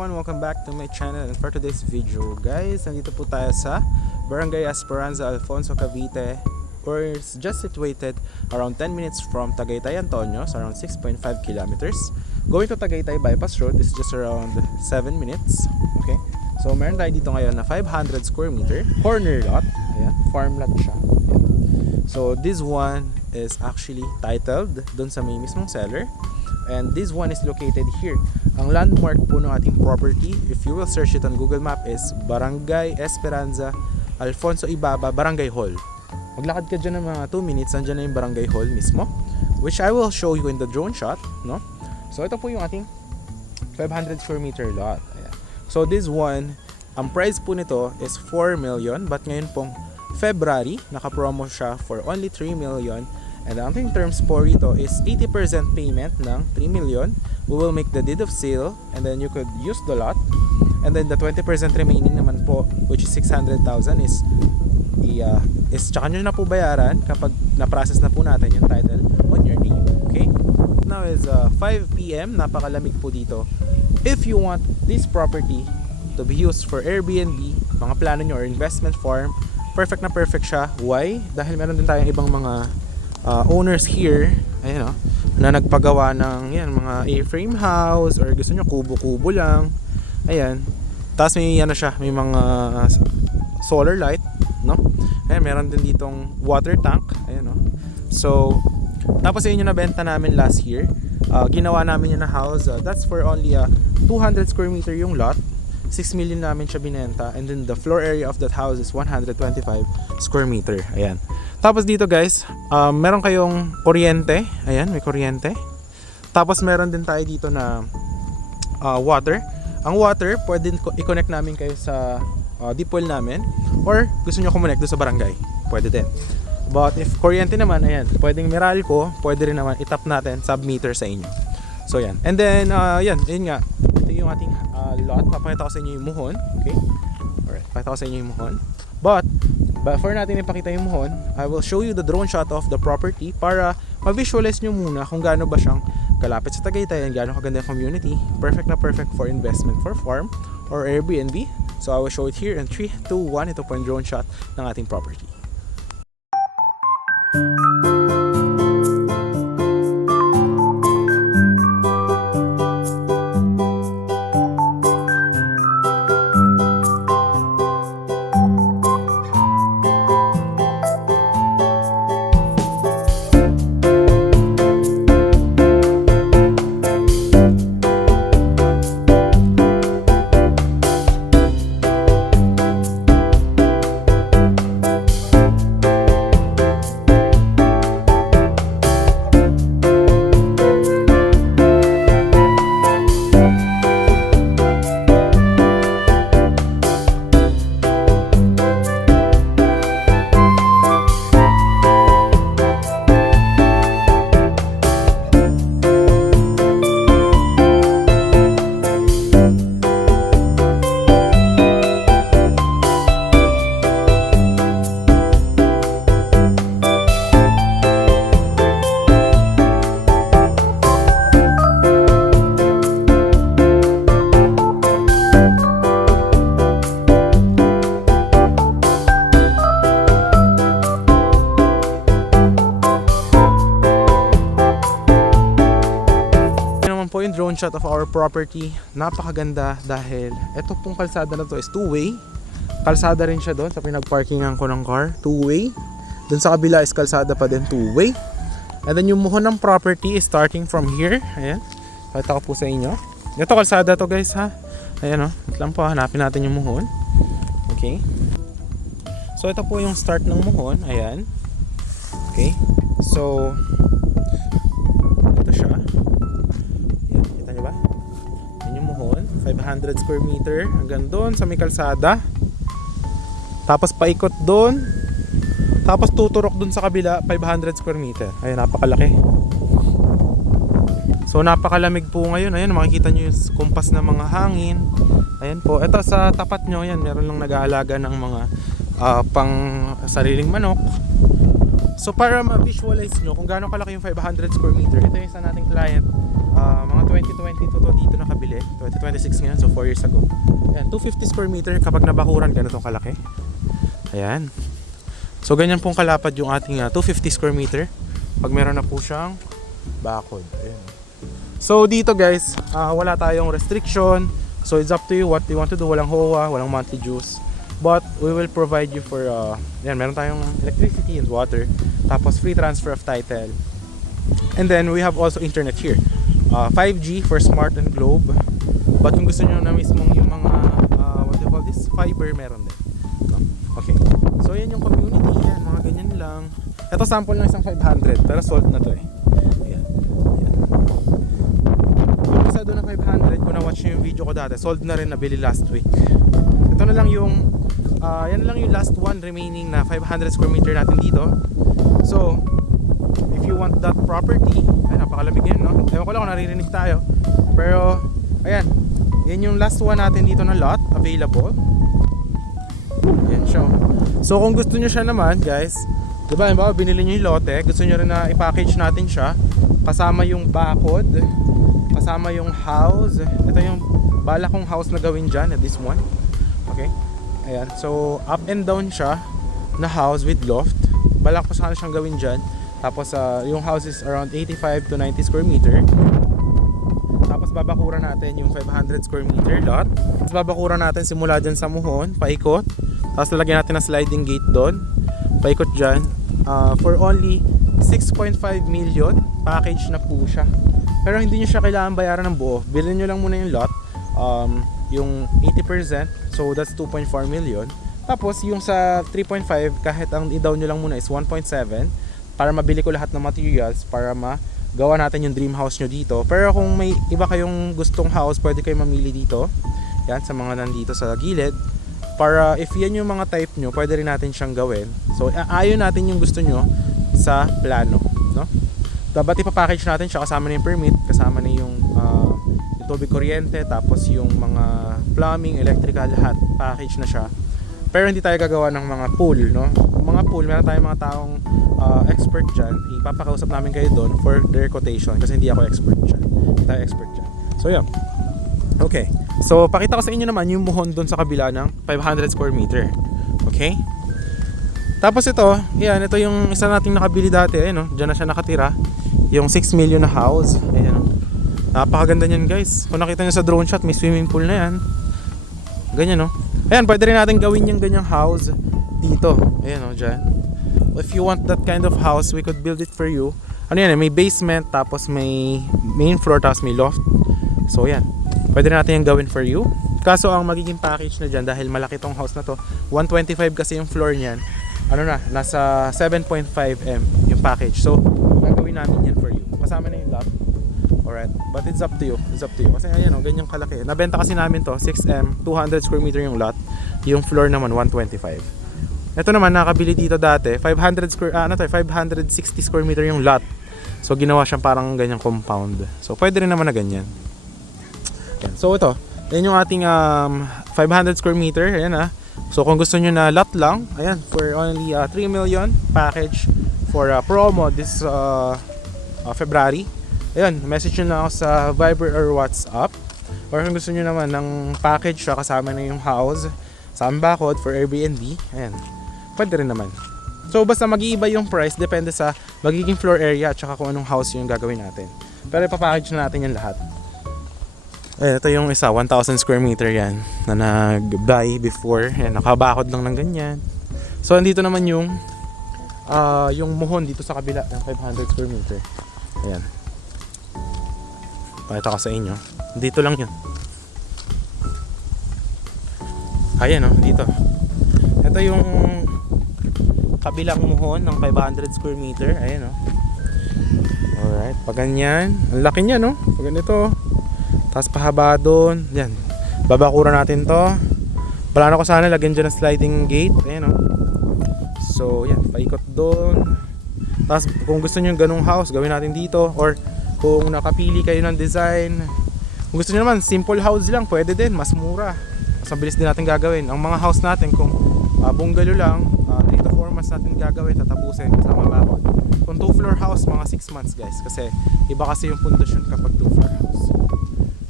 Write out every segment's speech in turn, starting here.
everyone, welcome back to my channel. And for today's video guys, nandito po tayo sa Barangay Esperanza, Alfonso, Cavite, or it's just situated around 10 minutes from Tagaytay, Antonio, so around 6.5 kilometers. Going to Tagaytay bypass road is just around 7 minutes. Okay, so meron tayo dito ngayon na 500 square meter corner lot. Ayan, farm lot siya. Ayan. So this one is actually titled dun sa may mismong seller. And this one is located here. Ang landmark po ng ating property, if you will search it on Google Map, is Barangay Esperanza, Alfonso Ibaba, Barangay Hall. Maglakad ka dyan ng mga 2 minutes, andyan na yung Barangay Hall mismo, which I will show you in the drone shot, no? So ito po yung ating 500 square meter lot. Ayan. So this one, ang price po nito is 4 million, but ngayon pong February, naka-promo siya for only 3 million. And ang ating terms po rito is 80% payment ng 3 million. We will make the deed of sale and then you could use the lot. And then the 20% remaining naman po, which is 600,000, is tsaka nyo na po bayaran kapag na-process na po natin yung title on your name. Okay? Now is 5 PM, napakalamig po dito. If you want this property to be used for Airbnb, mga plano nyo or investment farm, perfect na perfect siya. Why? Dahil meron din tayong ibang mga owners here, ayun o, na nagpagawa ng yan, mga A-frame house, or gusto nyo kubo-kubo lang, ayan. Tapos may ano siya, may mga solar light, no? Ayan, meron din ditong water tank, ayan o. So tapos yun yung nabenta namin last year, ginawa namin yun na house, that's for only 200 square meter yung lot. 6 million namin siya binenta, and then the floor area of that house is 125 square meter. Ayan. Tapos dito guys, meron kayong kuryente. Ayan, may kuryente. Tapos meron din tayo dito na water. Ang water, pwede i-connect namin kayo sa deep well namin, or gusto nyo connect doon sa barangay, pwede din. But if kuryente naman, ayan, pwedeng Meralco, pwede rin naman itap natin sub-meter sa inyo. So yan. And then, yun nga. Ito yung ating lot. Papakita ko sa inyo yung muhon. Okay? Alright, pakita ko sa inyo yung muhon. But before natin ipakita yung muhon, I will show you the drone shot of the property para ma-visualize nyo muna kung gaano ba siyang kalapit sa Tagaytay, gaano kaganda yung community. Perfect na perfect for investment for farm or Airbnb. So I will show it here in 3, 2, 1. Ito po yung drone shot ng ating property. Yung drone shot of our property, napakaganda dahil ito pong kalsada na to is two-way. Kalsada rin siya doon sa pinagparkingan ko ng car, two-way. Doon sa kabila is kalsada pa din, two-way. And then yung muhon ng property is starting from here. Ayan, pakita ko po sa inyo. Ito kalsada to guys ha. Ayan o, ito lang po, hanapin natin yung muhon. Okay, so ito po yung start ng muhon. Ayan. Okay, so ito siya. 500 square meter hanggang doon sa may kalsada, tapos paikot doon, tapos tuturok doon sa kabila 500 square meter. Ayun, napakalaki. So napakalamig po ngayon. Ayun, makikita nyo yung kumpas ng mga hangin. Ayan po, ito sa tapat nyo, yan, meron lang nag-aalaga ng mga pang sariling manok. So para ma-visualize nyo kung gaano kalaki yung 500 square meter, ito yung isa nating client Mga 2022 to dito nakabili. 2026 ngayon, so 4 years ago. Ayan, 250 square meter kapag nabakuran ganitong kalaki. Ayan. So ganyan pong kalapad yung ating 250 square meter pag meron na po siyang bakod. Ayan. So dito guys, wala tayong restriction. So it's up to you what you want to do. Walang HOA, walang monthly dues. But we will provide you for yan, meron tayong electricity and water, tapos free transfer of title. And then we have also internet here. 5G for Smart and Globe. But kung gusto niyo na mismong yung mga what do you call this? Fiber meron din. No? Okay. So yan yung community, yan, mga ganyan lang. Ito sample ng isang 500 pero sold na to eh. Ayan. Ayan. Kung isa doon ng 500, kung na-watch niyo yung video ko dati, sold na rin, nabili last week. Ito na lang yung yan lang yung last one remaining na 500 square meter natin dito. So if you want that property, ay napakalamig yan, no? Ewan ko lang kung naririnig tayo, pero ayan, yan yung last one natin dito na lot available. Yan siya. So kung gusto nyo siya naman guys, diba, binili nyo yung lote, gusto nyo rin na i-package natin siya kasama yung bakod, kasama yung house. Ito yung bala kong house na gawin dyan, this one. Okay. Ayan, so up and down siya na house with loft. Balak ko sana siyang gawin dyan. Tapos yung house is around 85 to 90 square meter. Tapos babakuran natin yung 500 square meter lot. Tapos babakuran natin simula dyan sa muhon, paikot. Tapos lalagyan natin ng sliding gate doon, paikot dyan. For only 6.5 million, package na po siya. Pero hindi nyo siya kailangan bayaran ng buo. Bilhin nyo lang muna yung lot, yung 80%, so that's 2.4 million. Tapos yung sa 3.5, kahit ang i-down nyo lang muna is 1.7 para mabili ko lahat ng materials para magawa natin yung dream house nyo dito. Pero kung may iba kayong gustong house, pwede kayo mamili dito. Yan, sa mga nandito sa gilid. Para if yan yung mga type nyo, pwede rin natin siyang gawin. So ayon natin yung gusto nyo sa plano, no? Dapat ipapackage natin siya, kasama na yung permit, kasama na yung tubig, kuryente, tapos yung mga plumbing, electrical, lahat package na siya. Pero hindi tayo gagawa ng mga pool, no? Mga pool, meron tayong mga taong expert dyan. Ipapakausap namin kayo doon for their quotation kasi hindi ako expert dyan. Hindi tayo expert dyan. So yeah. Okay. So pakita ko sa inyo naman yung muhon doon sa kabila ng 500 square meter. Okay? Tapos ito, yan, ito yung isa nating nakabili dati, no? Diyan na siya nakatira. Yung 6 million na house. Ayan, no? Napakaganda niyan, guys. Kung nakita niyo sa drone shot, may swimming pool na yan. Ganyan, no? Ayan, pwede rin natin gawin yung ganyang house dito. Ayan, no? Diyan. If you want that kind of house, we could build it for you. Ano yan, may basement, tapos may main floor, tapos may loft. So, yan. Pwede rin natin yung gawin for you. Kaso, ang magiging package na dyan, dahil malaki tong house na to, 125 kasi yung floor niyan. Ano na, nasa 7.5M yung package. So, gagawin namin yan for you. Kasama na yung lot. Alright, but it's up to you. It's up to you. Kasi ayan, ganyang kalaki. Nabenta kasi namin to, 6M, 200 square meter yung lot. Yung floor naman, 125. Ito naman, nakabili dito dati, 560 square meter yung lot. So, ginawa siyang parang ganyang compound. So, pwede rin naman na ganyan. Ayan. So, ito. Yan yung ating 500 square meter. Ayan. So kung gusto nyo na lot lang, ayan, for only 3 million package for promo this February. Ayan, message nyo na ako sa Viber or WhatsApp. Or kung gusto nyo naman ng package siya, kasama na yung house, sa bakod for Airbnb, ayan, pwede rin naman. So basta mag-iiba yung price, depende sa magiging floor area at saka kung anong house yung gagawin natin. Pero ipapackage na natin yung lahat. Eh, ito yung isa, 1,000 square meter yan na nag-buy before. Ayan, nakabakod lang ng ganyan. So, andito naman yung muhon dito sa kabila ng 500 square meter. Ayan. Pakita ko sa inyo. Dito lang yun. Ayan, no? Dito. Ito yung kabilang muhon ng 500 square meter. Ayan, no? Alright. Pag ganyan. Ang laki niya, no? Pag ganito. Tapos pahaba doon. Yan. Babakuran natin to. Plano ko sana lagyan dyan ng sliding gate. Ayan, o. So, yan. Paikot doon. Tapos kung gusto nyo yung ganung house, gawin natin dito. Or kung nakapili kayo ng design, kung gusto nyo naman, simple house lang, pwede din. Mas mura. Mas mabilis din natin gagawin. Ang mga house natin, kung bungalow lang, 3 to 4 months natin gagawin, tatapusin kasama bakod. Kung 2 floor house, mga 6 months guys. Kasi iba kasi yung pundasyon kapag 2 floor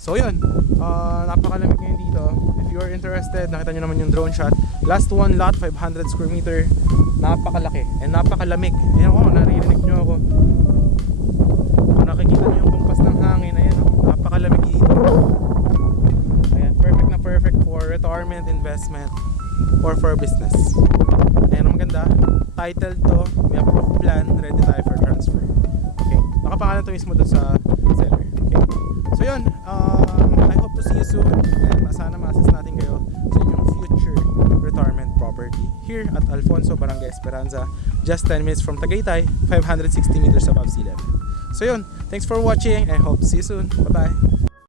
So yun, napakalamig ngayon dito. If you are interested, nakita nyo naman yung drone shot. Last one lot, 500 square meter. Napakalaki and napakalamig. Ayan ako, naririnig nyo ako. Kung nakikita nyo yung kumpas ng hangin, ayan o, napakalamig dito. Ayan, perfect na perfect for retirement, investment, or for business. Ayan ang maganda. Titled to, may approved plan, ready tayo for transfer. Okay, nakapangalan to mismo dun sa seller. Okay. So yun, I hope to see you soon and sana ma-assist natin kayo sa inyong future retirement property here at Alfonso, Barangay Esperanza, just 10 minutes from Tagaytay, 560 meters above sea level. So yun, thanks for watching and hope to see you soon. Bye bye.